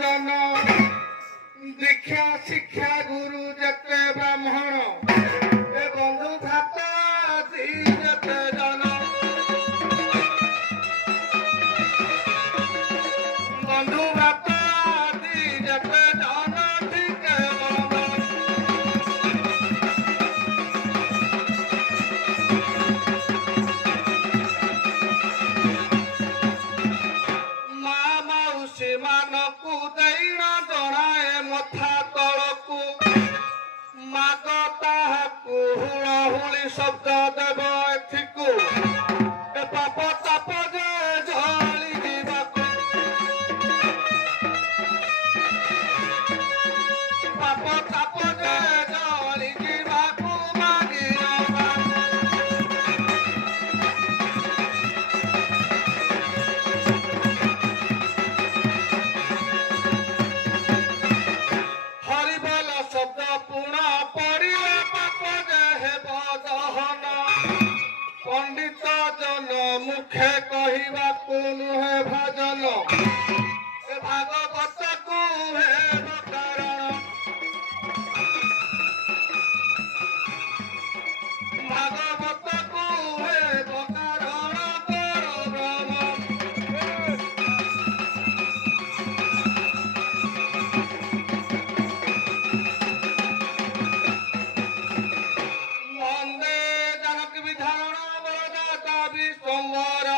जन दीक्षा शिक्षा गुरु जते ब्राह्मण ए बंधु भ्राता दी जते जन बंधु भ्राता दी जते जन ठीक माँ मौसी मानकू दैन जनाए मथा तलकू माग ताहाकू हुळहुଳି शब्द देव एथिकू ए पाप ताप जे झଳି जीवाकू पाप ताप जे झଳି जीवाकू मागिरबा हरिबोल शब्द पुण पड़िले पाप जे हेब दहन पंडित जन मुखे कहवाकू नुहे भजन ए भागवत को हेब कारण भागवत को हेब कारण परब्रह्म वंदे जनक विधारण वरदाता विश्वम्भर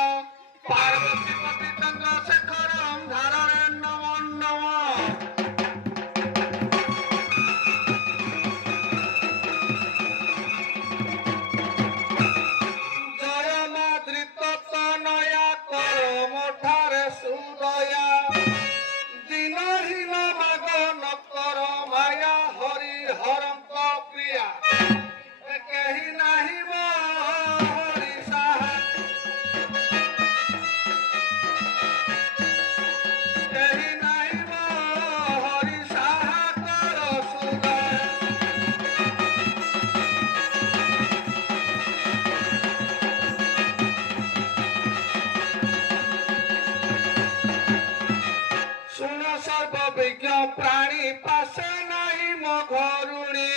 पार्वती पति चंद्रशेखरम धारण नमो नमः जय मातृत्व नया कर मोठारे सुदया दिनहीन माग न कर माया हरि हरंक प्रिया केही नाही मो हरि साहा केही नाही मो हरि साहा कर सुदय सुन सर्वविज्ञ प्राणी पासे नाही मो घरुणी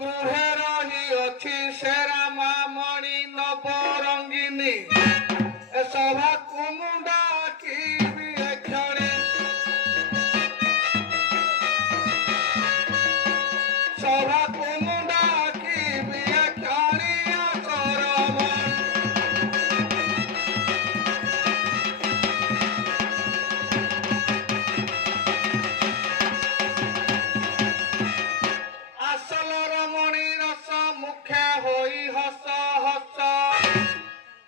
गृहे रही अछि शेरा मामणि नवरंगिनी ए सभा कुमुंडा की क्षणी सभा कुमुंडा की क्षणी करम आसल रमणी रस मुखे होई हस हस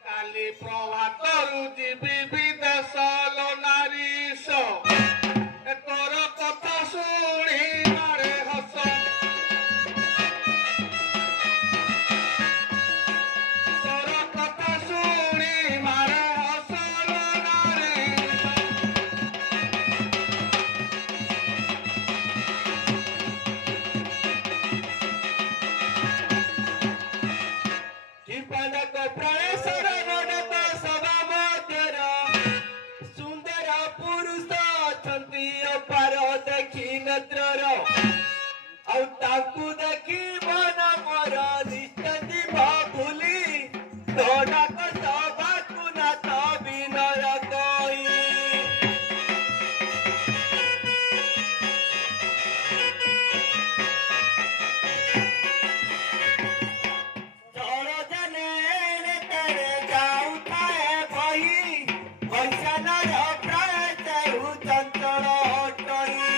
काली प्रभातरु जीवी विदेश लो नारीश ए तोर कथा शुणी मारे हस तोर कथा शुणी मारे हस लो नारीश जीवनक प्रवेशर गणत सभा मध्यर सुंदर पुरुष अछंती अपार देखी नेत्रर ଆଉ ତାଙ୍କୁ ଦେଖି ମନ ମୋର ନିଶ୍ଚନ୍ତି ଭୁଲି ତୋଡ଼ାକ ସଭାକୁ ନାଥ ବିନୟ କହି ସରୋଜନେ ତେରେ ଯାଉଥାଏ ବହି ବୈଶାଲର ପ୍ରାୟ ସେଉ ଚଞ୍ଚଳ ଅଟଇ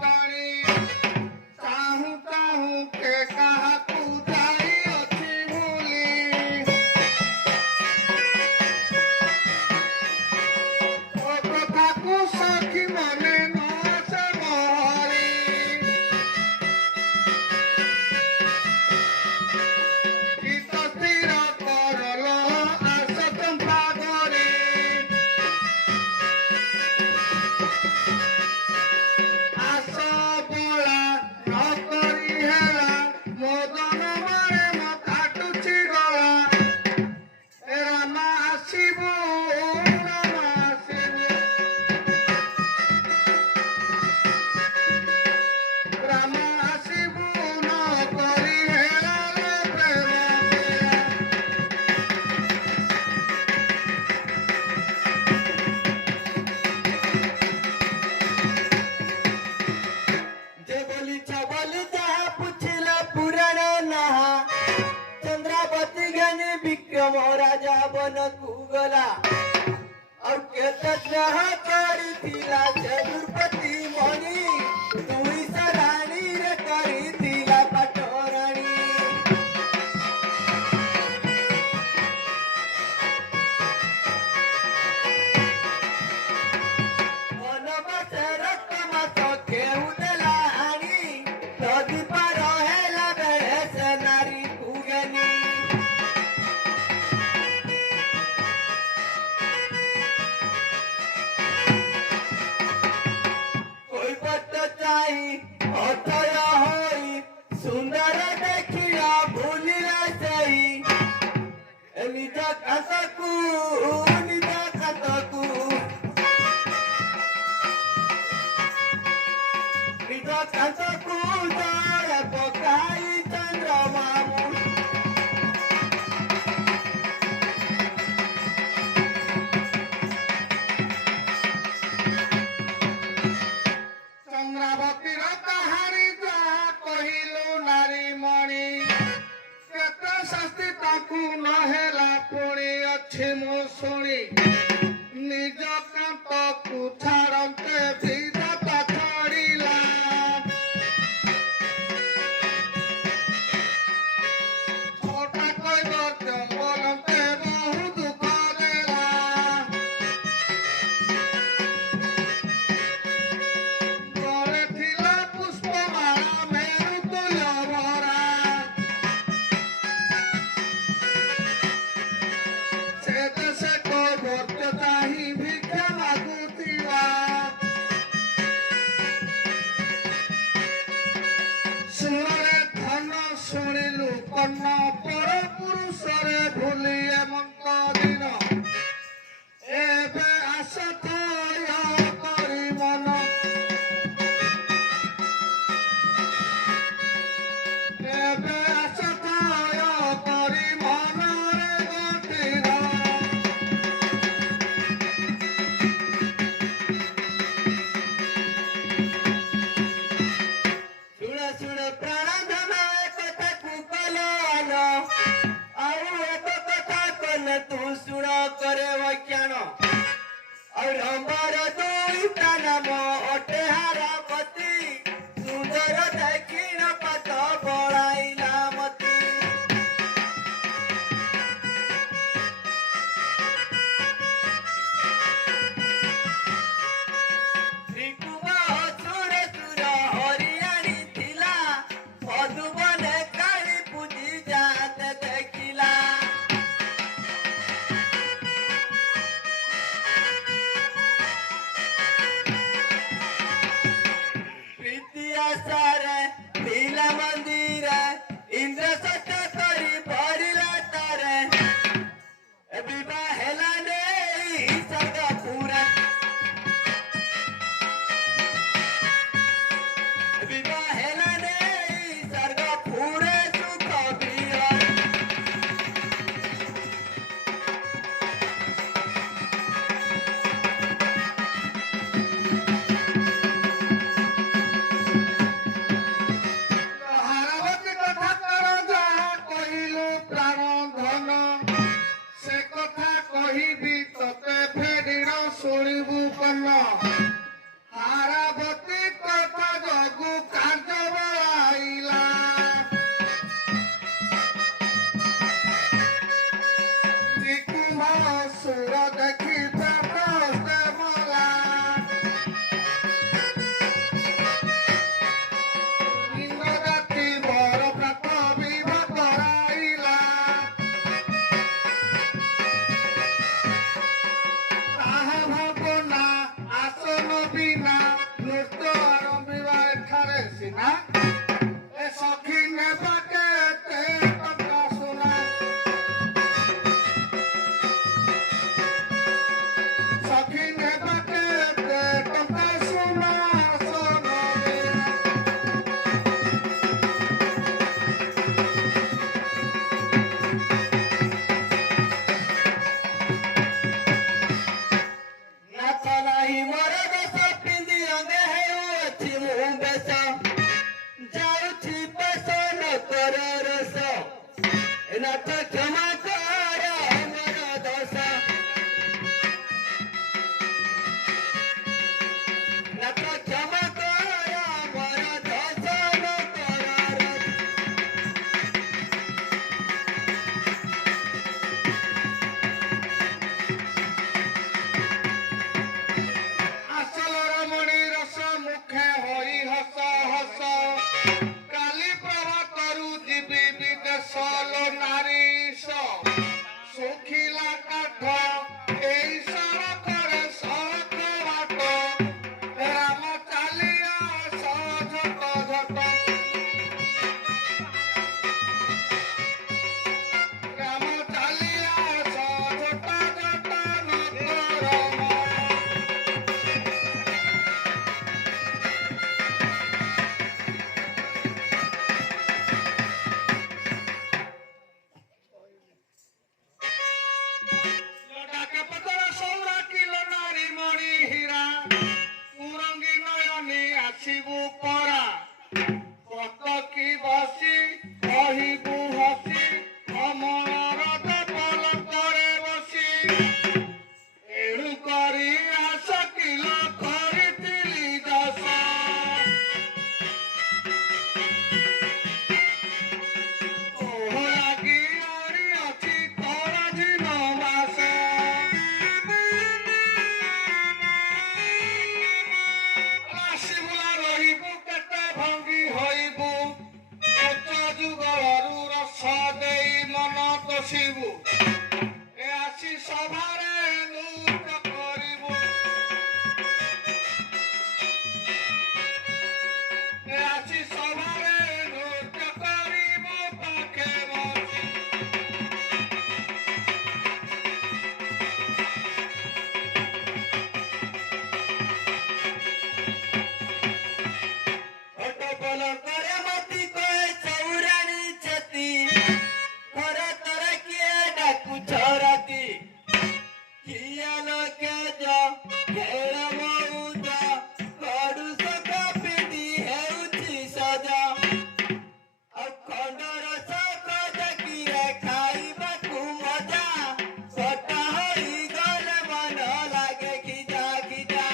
टाणी चाहू चाहू के काहाकू जाई अछि भूली ओ कथाकू सखी मने न से मोहरी गीत स्थिर करल आस चंपा गरे आस बोला न करी हेला मदन मारे म काटुची गला रामा आसिबु रामा आसिबु रामा आसिबु न करी हेला लो प्रेम जे बोली चबली जहा पुछिला पुराण नहा चंद्रावती ज्ञानी विक्रम राजा बन कुगला और केते स्नेह करिथिला चतुर्पति मणि दुई सराणी रे करिथिला पाटराणी वनवासे रक्तमास केहू देला हाणी नदी पार हेला बेळे से नारी कुगनी कोई पत चाही अथय होई सुंदर देखिया भूलिला सही निज कातकू निज कातकू निज कातकू जय पकाई चंद्रमामू चंद्रावतीर काहाणी जा कहिलु नारी मणि केते शास्ति ताकू न हेला पुणी अछि मो शुणी निज कांतकू छाड़न्ते विधाता छड़िला छोटा कैवल्य बोलन्ते बहु दुख देला गले थिला पुष्पमाला मेरु तुल्य भरा से देशे कैवल्य चाही भिक्षा मागुथिला ଶୁଣରେ ଧନ ଶୁଣିଲୁ କର୍ଣ୍ଣ ପର ପୁରୁଷରେ ଭୁଲି ଏମନ୍ତ ଦିନ ଏବେ ଆସ ଥୟ କରି ମନ ଏବେ ଆସ ଥୟ କରି ମନରେ ଗଠିର ଶୁଣ ଶୁଣ ପ୍ରାଣ ଧନ କଥା କୁକଲନ ଆଉ ଏକ କଥା କଲେ ତୁ ଶୁଣ करे ବୈଜ୍ଞାନ ଆଉ ରମ୍ବାର ଦୁଇଟା ନାମ ଅଟେ ହାରାପତି ସୁନ୍ଦର ଦକ୍ଷିଣ ପାତ ବଳାଇଲା ମତି ଶ୍ରୀକୁବ ଅସୁର ସୁର ହରିଆଣି ଥିଲା ମଧୁବନେ କାଳି ପୂଜି ଯାତେ ଦେଖିଲା ପ୍ରୀତି ଆଶାରେ ଥିଲା ମନ୍ଦିର ଇନ୍ଦ୍ର ସତ୍ୟ କରି ଭରିଲା ତାରେ ବିବାହ ହେଲା ନେଇ ସର୍ଗ ପୁରା ବିବାହ ହେଲା ନେଇ ସର୍ଗ ପୁରେ ସୁଖ ବିହର ହାରବତୀ କଥା କର ଯାହା କହିଲୁ ପ୍ରାଣ ଧନ ସେ କଥା କହିବି ତତେ ଫେରିଣ ଶୁଣିବୁ କନ ହାରବତୀ କଥା ना ए सखी ने बाके ते कथा सुना सखी ने बाके ते कथा सुना सोना नाथ नाही मोर दस पिंदी अंगे हेउछि मु बेस जाउछि बेस न कर रस नाथ क्षमा कर मोर दस नाथ क्षमा कर मोर दस न कर रस আসল রমণী রস মুখে হই হস হস কালি প্রভাতরু দিবি বিদেশ লো নারীশ শুখিলা কাঠ এই সড়করে সড়ক বাট রাম চালিয়া সঝট ঝট রাম চালিয়া সঝট ঝট নগরম ডাকে পতর সৌরা কিলো নারী মণি হীরা তুরঙ্গি নয়নে আসিবু পরা কত কি বসি কহিবু হসি অমর দপল করে বসি এড়ু করি আস কিলো করিতিলি দশ ওহ লাগি আরি অছি তোর ঝিন মাস আসিবুলা রহিবু কেতে ভঙ্গি হইবু উচ্চ যুগলরু রস দেই মন কষিবু এ আসি সভারে নৃত্য করিবু এ আসি সভারে নৃত্য করিবু পাখে বসি অটপল করে মতি কয়ে চৌরানি ছতি ঘর তর কিয়ে ডাকু ছরাতি খিয়াল কেজ খেল মৌজ কড়ু সক পিঁধি হেউছি সজা ଅଖଣ୍ଡ ରସ ଖୋଜକିରେ ଖାଇବାକୁ ମଜା ସଟା ହୋଇଗଲେ ମନ ଲାଗେ ଖିଜା ଖିଜା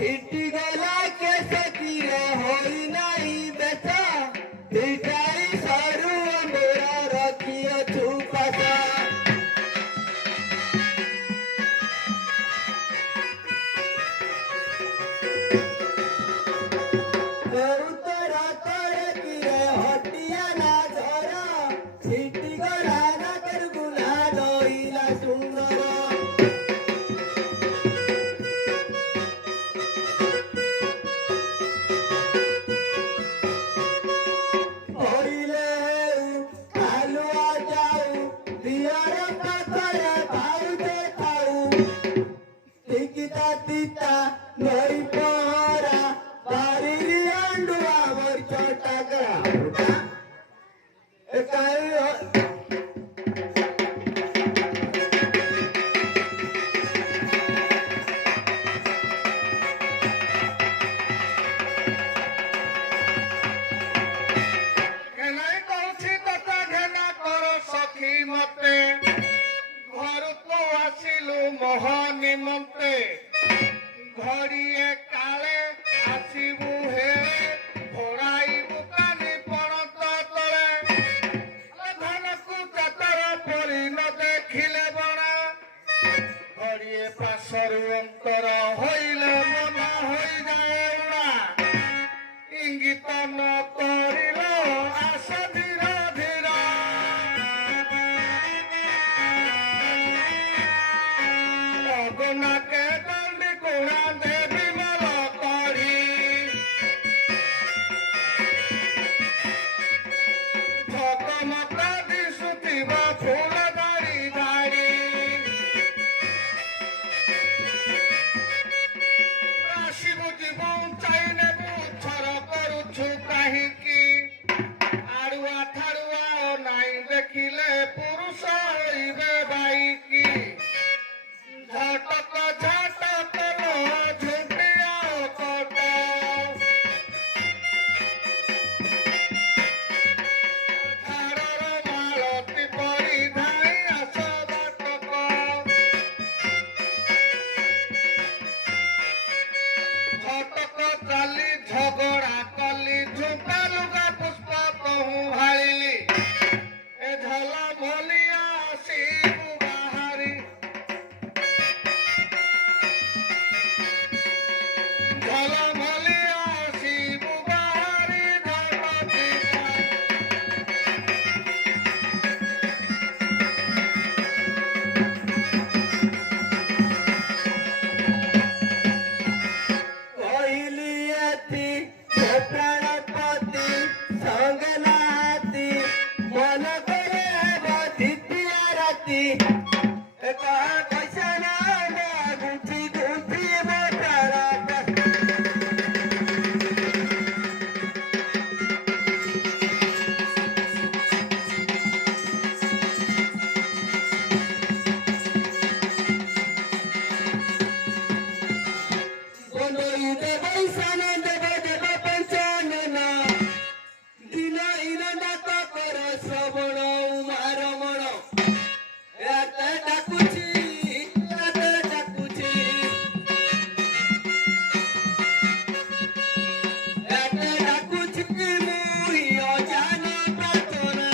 हिटी गला के सकीरे होई नहीं बेचा हिटाई सरू अंबेरा रखियो छुपासा उतरा तोरे किरे हटिया ना धरा हिटी गला ना कर गुना लोइला सुंदर होइले आलुआ जाऊ दियार पाखरे भाउजे खाऊ टिकिता तीता नई पहरा बारी अंडुआ मोर छोटा करा काई କେନାଇ କହୁଛି ତୋତେ ଘେନା କର ସଖୀ ମତେ ଘରକୁ ଆସିଲୁ ମୋହ ନିମନ୍ତେ ଘଡ଼ିଏ କାଳେ ଆସିବୁ ହେ ଘୋଡ଼ାଇବୁ କାନି ପଣତ ତଳେ ଧାନକୁ ଚାତର ପରି ନ ଦେଖିଲେ ବଣା ଘଡ଼ିଏ ପାଶରୁ ଅନ୍ତର ହୋଇଲେ ମନ ହୋଇଯାଏ ଉଣା ଇଙ୍ଗିତ ନ କରିଲ ଆସ ଧୀର ଧୀର ଅଗନାକେ ଦଣ୍ଡି ଗୁଣା ଦେବି ମଲ କରି ଝକମକା ଦିଶୁଥିବ ଫୁଲ ଧାଡ଼ି ଧାଡ଼ି ଆସିବୁ ଯିବୁ ଚାଇ ନେବୁ ଛର କରୁଛୁ କାହିଁକି ଆଡୁଆ ଠାରୁଆ ନାଇଁ ଦେଖିଲେ ପୁରୁଷ ହୋଇବେ ବାଇକି ଝଟକ ଝଟକ ଲୋ ଝୁଣ୍ଟିଆ କଟ ଝାଡ଼ର ମାଳତୀ ପରି ଧାଇଁ ଆସ ବାଟକ ଝଟକ ଚାଲି ଝଗଡ଼ା କଲି ଝୁଙ୍କା ଲୁଗା ପୁଷ୍ପ କହୁଁ ହାଳିଲି ଏ ଝଲ ଭଲିଆ ଆସିବୁ ବାହାରି ଝଲ ଭଲିଆ ଆସିବୁ ବାହାରି ଝଟକି କହିଲି ଏତି ପ୍ରାଣପତି ସଙ୍ଗନା ହାତୀ ମନ करे ହେବ ଦ୍ୱିତୀୟ ରାତି କହ ପଇସା ନା ଗୁଣ୍ଠି ଗୁଣ୍ଠି ମୋ ପ୍ରାଣ ବନ୍ଦଇ ଦେବ ଈଶାନ ଦେବ ଦେବ ପଞ୍ଚାନନ ଦିନ ଇନ ଡାକ କର ଶ୍ରବଣ ଉମାର ମଣ ଏତେ ଡାକୁଛି ଏତେ ଡାକୁଛି ଏତେ ଡାକୁଛି ମୁଁ ଅଜାନ ପ୍ରାର୍ଥନା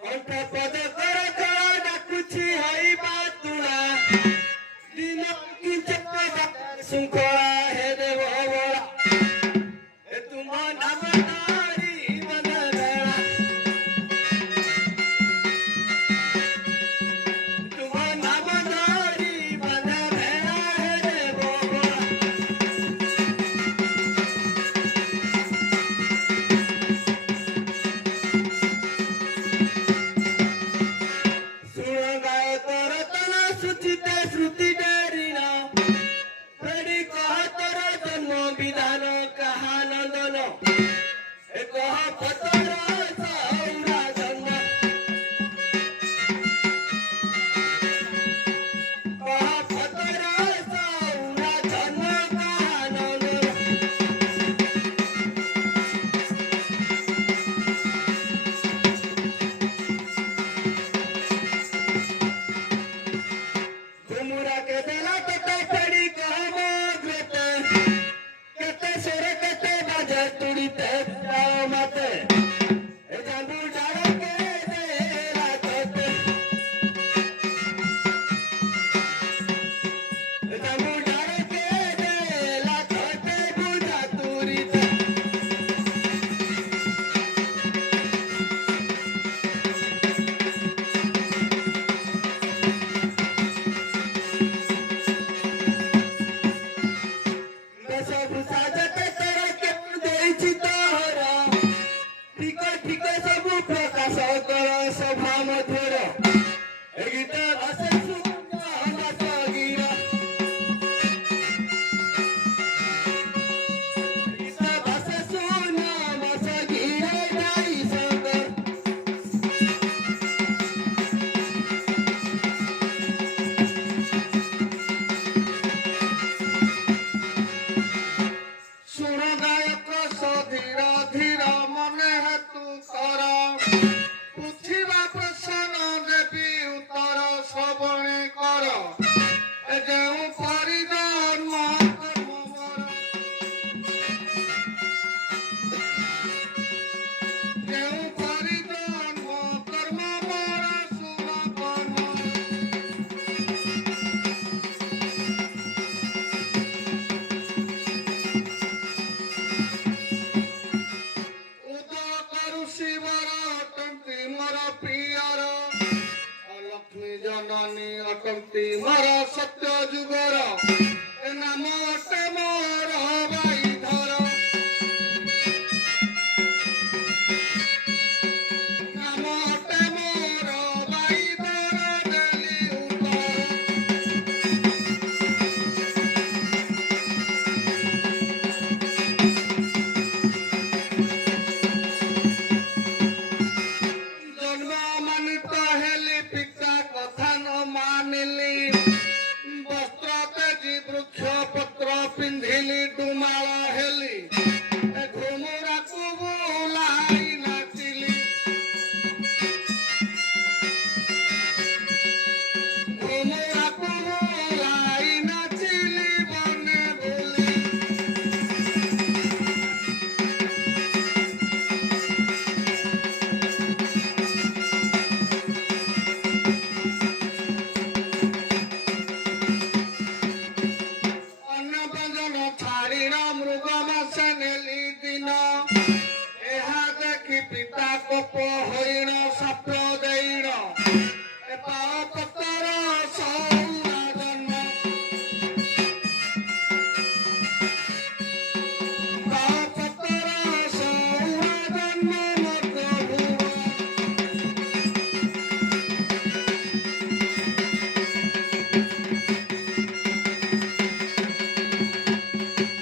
କଣ୍ଠ ପଦ କର କର ଡାକୁଛି ହଇବା ତୁଳା ଦିନ କିଞ୍ଚ ଶୃଙ୍ଖଳା ହେ ଦେବ ବଳା ଏ ତୁମ ନାମ ଧରି ମନ ବେଳା ତୁମ ନାମ ଧରି ମନ ବେଳା ହେ ଦେବ ବଳା ଶୁଣ ଗାୟକର ତନ ସୁଚିତ ଶ୍ରୁତି ଡେରିଣ ଫେରି କହ ତୋର ଜନ୍ମ ବିଧାନ କାହା ନନ୍ଦନ तुड़ीते जाओ मते जांबू डाल के देला तोते जांबू डाल के देला तोते बुझा तुरीते सब साजते तेरे के देइछि तोहरा ठीक सब प्रकाश कर सभा मधुर ए गीत भाषे सुन हमास गिरा गीत भाषे सुन हमास गिरा गाई शंकर सुण गायक धीर धीर मने हेतु कर पुथिबा प्रसन्न देवी उत्तर श्रवणे कर ଯେଉଁ ପରିଜନ୍ମ କର୍ମ ମୋର ଯେଉଁ ପରିଜନ୍ମ କର୍ମ ମୋର ଶୁଭ କର୍ମ ଉଦୟ କରୁ ଶିବର ଅଟନ୍ତି ମୋର ପ୍ରିୟର ଲକ୍ଷ୍ମୀ ଜନନୀ ଅଟନ୍ତି ମୋର ସତ୍ୟ ଯୁଗର ଏ ନାମ ଅଟେ ମୋର ବାଇଧର ନାମ ଅଟେ ମୋର ବାଇଧର ଡେଲି ଉତ୍ତର ଜନ୍ମ ମାନିତ ହେଲି ପିତା କଥା ନ ମାନିଲି ବସ୍ତ୍ର ତେଜି ବୃକ୍ଷ ପତ୍ର ପିନ୍ଧିଲି ଡୁମାଳ ହେଲି ଏ ଘୁମୁରାକୁ ବୁଲାଇ ନାଚିଲି ଘୁମୁରାକୁ ବୁଲାଇ ନାଚିଲି ବନେ ବୁଲି ଅନ୍ନ ବ୍ୟଞ୍ଜନ ଛାଡ଼ିଣ ମୃଗ ମାସେ ନେଲି ଦିନ ଏହା ଦେଖି ପିତା କୋପ ହଇଣ ସାପ ଦେଇଣ ଏ ପାଳ ପତର ସଉରା ଜନ୍ମ ପାଳ ପତର ସଉରା ଜନ୍ମ ମର୍ତ୍ତ୍ୟ ଭୁବ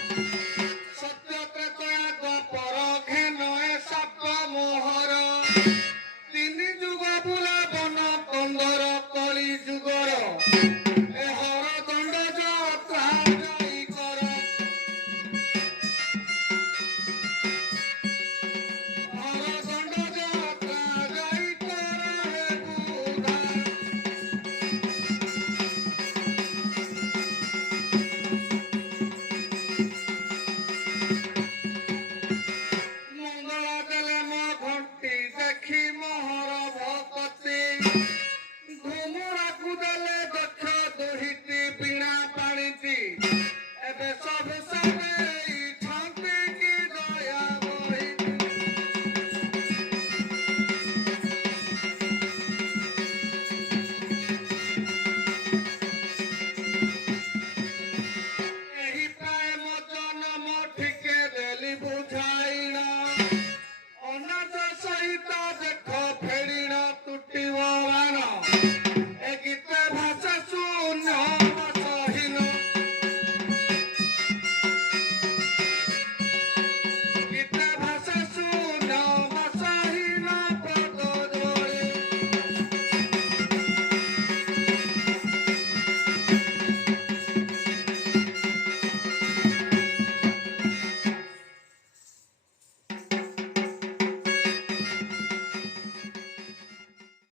ସତ୍ୟ ତ୍ରେତୟା ଦ୍ୱାପର ଘେନ ଏ ସାପ ମୋହର ତିନି ଯୁଗ ବୁଲା ବନ କନ୍ଦର କଳି ଯୁଗର ଏ ହର ଦଣ୍ଡ ଯାତ୍ରା ଜୟୀ କର ହର ଦଣ୍ଡ ଯାତ୍ରା ଜୟୀ କର ହେ ବୁଧା ମଙ୍ଗଳ ଦେଲେ ମୋ ଘଣ୍ଟି ଦେଖି ମୋହର ଭକତି ଘୁମୁରାକୁ ଦେଲେ ଦକ୍ଷ ଦୁହିଟି ବୀଣା ପାଣିଟି ଏବେ ସବୁ ଦେଇଛନ୍ତି କି ଦୟା ବହିଟି ଏହି ପ୍ରେମ ଜନମ ଠିକେ ଦେଲି ବୁଝାଇଣ